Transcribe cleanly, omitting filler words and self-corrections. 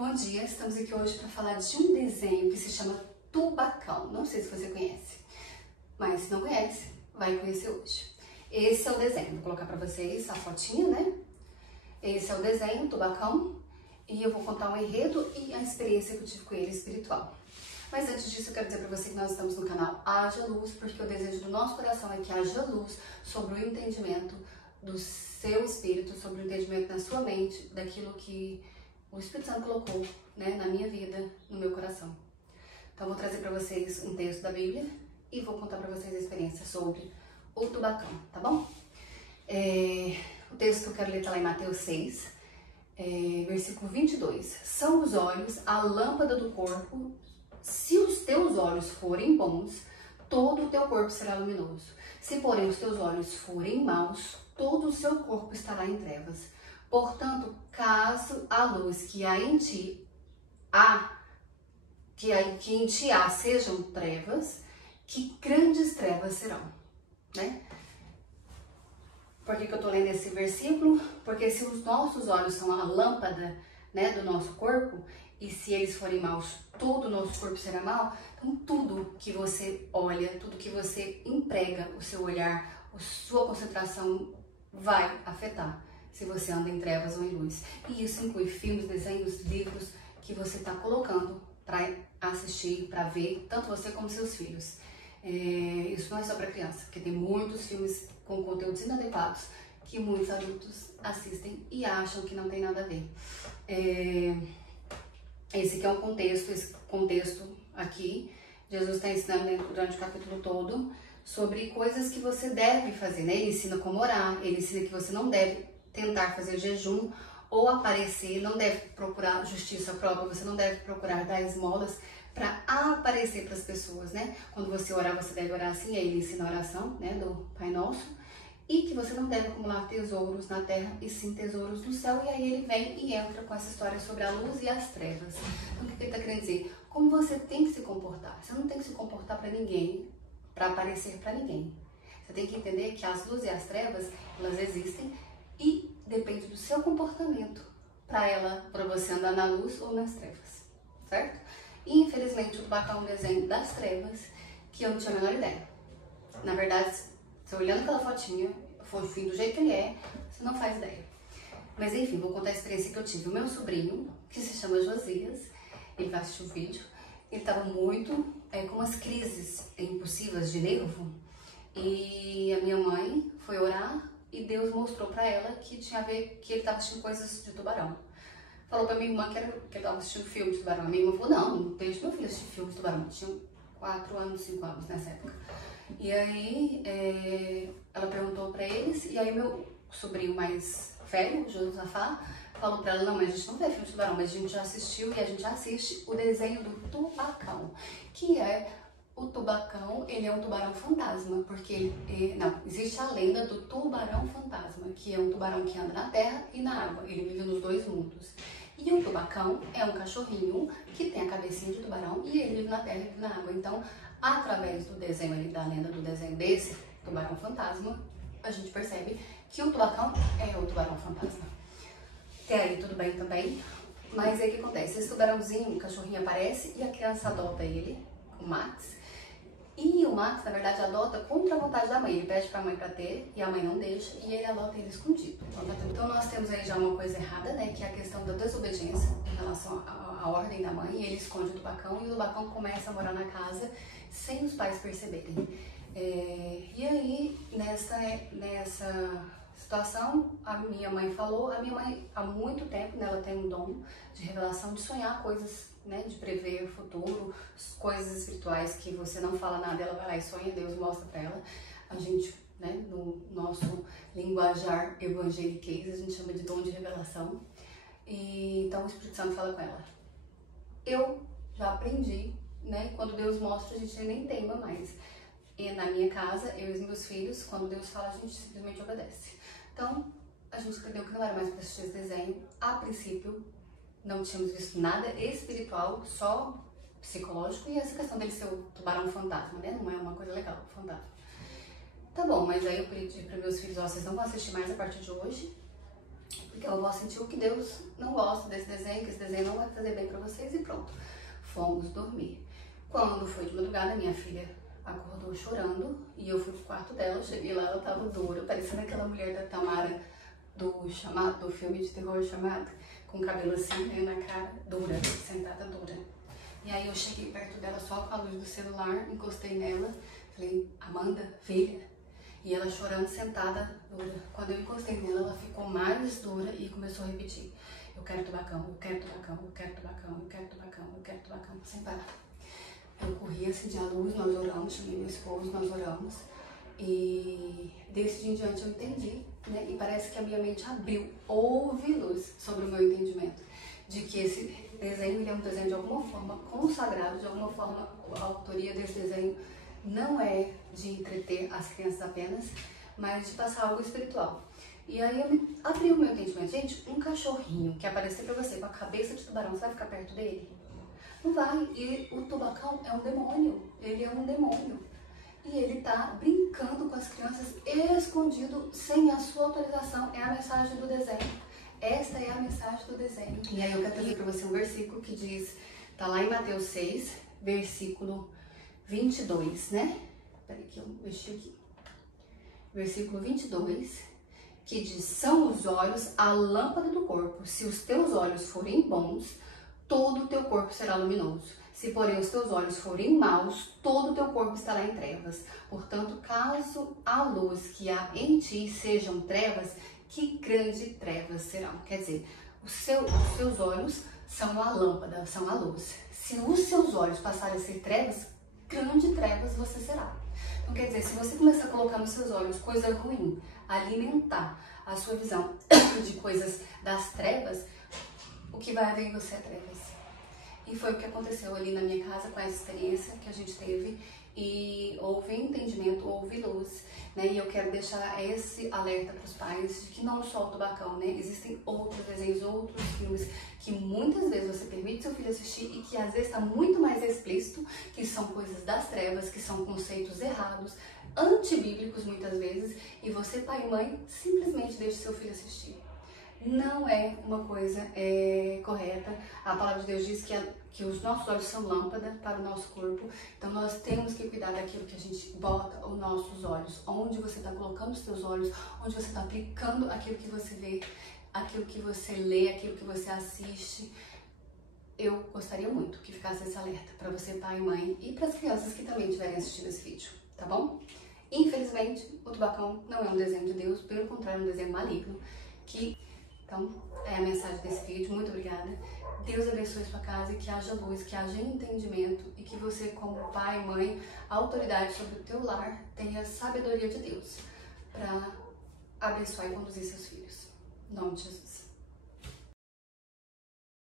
Bom dia, estamos aqui hoje para falar de um desenho que se chama Tubacão. Não sei se você conhece, mas se não conhece, vai conhecer hoje. Esse é o desenho, vou colocar para vocês a fotinha, né? Esse é o desenho, Tubacão, e eu vou contar um enredo e a experiência que eu tive com ele espiritual. Mas antes disso, eu quero dizer para você que nós estamos no canal Haja Luz, porque o desejo do nosso coração é que haja luz sobre o entendimento do seu espírito, sobre o entendimento na sua mente, daquilo que o Espírito Santo colocou, né, na minha vida, no meu coração. Então, eu vou trazer para vocês um texto da Bíblia e vou contar para vocês a experiência sobre o tubacão, tá bom? O texto que eu quero ler está lá em Mateus 6, versículo 22. São os olhos a lâmpada do corpo. Se os teus olhos forem bons, todo o teu corpo será luminoso. Se, porém, os teus olhos forem maus, todo o seu corpo estará em trevas. Portanto, caso a luz que em ti há sejam trevas, que grandes trevas serão, né? Por que eu estou lendo esse versículo? Porque se os nossos olhos são a lâmpada, né, do nosso corpo, e se eles forem maus, todo o nosso corpo será mau, então tudo que você olha, tudo que você emprega, o seu olhar, a sua concentração vai afetar se você anda em trevas ou em luz. E isso inclui filmes, desenhos, livros que você está colocando para assistir, para ver, tanto você como seus filhos. Isso não é só para criança, porque tem muitos filmes com conteúdos inadequados que muitos adultos assistem e acham que não tem nada a ver. Esse aqui é um contexto, esse contexto aqui, Jesus está ensinando durante o capítulo todo sobre coisas que você deve fazer, né? Ele ensina como orar, ele ensina que você não deve tentar fazer jejum ou aparecer, não deve procurar justiça própria, você não deve procurar dar esmolas para aparecer para as pessoas, né? Quando você orar, você deve orar assim, aí ele ensina a oração, né, do Pai Nosso. E que você não deve acumular tesouros na terra, e sim tesouros no céu. E aí ele vem e entra com essa história sobre a luz e as trevas. Então, o que ele está querendo dizer? Como você tem que se comportar. Você não tem que se comportar para ninguém, para aparecer para ninguém. Você tem que entender que as luzes e as trevas, elas existem e depende do seu comportamento para você andar na luz ou nas trevas, certo? E, infelizmente, o tubacão é um desenho das trevas que eu não tinha a menor ideia. Na verdade, você olhando aquela fotinha, fofinho do jeito que ele é, você não faz ideia. Mas enfim, vou contar a experiência que eu tive. O meu sobrinho, que se chama Josias, ele vai assistir o vídeo, ele estava muito com umas crises impulsivas de nervo, e a minha mãe foi orar e Deus mostrou pra ela que tinha a ver que ele estava assistindo coisas de tubarão. Falou pra minha irmã que ele estava assistindo filme de tubarão. A minha irmã falou, não deixa meu filho assistir filme de tubarão. Tinha 4 anos, 5 anos nessa época. E aí ela perguntou pra eles, e aí meu sobrinho mais velho, o Josafá, falou pra ela, não, mas a gente não vê filme de tubarão, mas a gente já assistiu e a gente assiste o desenho do tubacão, que é o tubacão, ele é um tubarão fantasma, porque existe a lenda do tubarão fantasma, que é um tubarão que anda na terra e na água, ele vive nos dois mundos. E o tubacão é um cachorrinho que tem a cabecinha de tubarão e ele vive na terra e vive na água. Então, através do desenho ali, da lenda do desenho desse tubarão fantasma, a gente percebe que o tubacão é o tubarão fantasma. Até aí tudo bem também, mas aí o que acontece? Esse tubarãozinho, o cachorrinho aparece e a criança adota ele, o Max. E o Max, na verdade, adota contra a vontade da mãe. Ele pede pra mãe pra ter e a mãe não deixa e ele adota ele escondido. Então nós temos aí já uma coisa errada, né? Que é a questão da desobediência em relação à ordem da mãe. Ele esconde o tubacão e o tubacão começa a morar na casa sem os pais perceberem. E aí, nessa situação, a minha mãe falou, a minha mãe há muito tempo, né, ela tem um dom de revelação, de sonhar coisas, né, de prever o futuro, coisas espirituais que você não fala nada, ela vai lá e sonha, Deus mostra pra ela. A gente, né, no nosso linguajar evangeliquez, a gente chama de dom de revelação. E então o Espírito Santo fala com ela. Eu já aprendi, né, quando Deus mostra, a gente nem teima mais. E na minha casa, eu e os meus filhos, quando Deus fala, a gente simplesmente obedece. Então, a gente entendeu que não era mais para assistir esse desenho. A princípio, não tínhamos visto nada espiritual, só psicológico. E essa questão dele ser o tubarão fantasma, né? Não é uma coisa legal, fantasma. Tá bom, mas aí eu pedi para meus filhos, ó, vocês não vão assistir mais a partir de hoje, porque eu vou sentir o que Deus não gosta desse desenho, que esse desenho não vai fazer bem pra vocês e pronto. Fomos dormir. Quando foi de madrugada, minha filha acordou chorando e eu fui pro quarto dela, cheguei lá, ela tava dura, parecendo aquela mulher da Tamara do filme de terror Chamado, com cabelo assim, né, na cara, dura, sentada dura. E aí eu cheguei perto dela só com a luz do celular, encostei nela, falei, Amanda, filha. E ela chorando, sentada, dura. Quando eu encostei nela, ela ficou mais dura e começou a repetir. Eu quero tubacão, eu quero tubacão, eu quero tubacão, eu quero tubacão, eu quero tubacão, sem parar. Eu corri, acendi a luz, nós oramos, chamei meu esposo, nós oramos. E desse dia em diante eu entendi, né? E parece que a minha mente abriu, houve luz sobre o meu entendimento. De que esse desenho, ele é um desenho de alguma forma consagrado, de alguma forma a autoria desse desenho não é de entreter as crianças apenas, mas de passar algo espiritual. E aí eu abri o meu entendimento. Gente, um cachorrinho que aparecer pra você com a cabeça de tubarão, você vai ficar perto dele? Não vai. E o tubacão é um demônio, ele é um demônio. E ele tá brincando com as crianças escondido, sem a sua autorização. É a mensagem do desenho. Esta é a mensagem do desenho. E aí eu quero trazer para você um versículo que diz, tá lá em Mateus 6, versículo 22, né? Peraí que eu mexi aqui. Versículo 22, que diz, são os olhos a lâmpada do corpo. Se os teus olhos forem bons, todo o teu corpo será luminoso. Se, porém, os teus olhos forem maus, todo o teu corpo estará em trevas. Portanto, caso a luz que há em ti sejam trevas, que grande trevas serão. Quer dizer, os seus olhos são a lâmpada, são a luz. Se os seus olhos passarem a ser trevas, grande trevas você será. Então, quer dizer, se você começar a colocar nos seus olhos coisa ruim, alimentar a sua visão de coisas das trevas, o que vai haver em você é trevas. E foi o que aconteceu ali na minha casa com essa experiência que a gente teve. E houve entendimento, houve luz, né? E eu quero deixar esse alerta para os pais de que não só o tubacão, né? Existem outros desenhos, outros filmes que muitas vezes você permite seu filho assistir e que às vezes está muito mais explícito, que são coisas das trevas, que são conceitos errados, antibíblicos muitas vezes, e você, pai e mãe, simplesmente deixa seu filho assistir. Não é uma coisa correta. A palavra de Deus diz que os nossos olhos são lâmpada para o nosso corpo. Então nós temos que cuidar daquilo que a gente bota os nossos olhos. Onde você está colocando os seus olhos, onde você está aplicando aquilo que você vê, aquilo que você lê, aquilo que você assiste. Eu gostaria muito que ficasse esse alerta para você, pai e mãe, e para as crianças que também estiverem assistindo esse vídeo, tá bom? Infelizmente, o tubacão não é um desenho de Deus, pelo contrário, é um desenho maligno. Então, é a mensagem desse vídeo. Muito obrigada. Deus abençoe sua casa e que haja luz, que haja entendimento e que você, como pai, mãe, autoridade sobre o teu lar, tenha sabedoria de Deus para abençoar e conduzir seus filhos. Em nome de Jesus.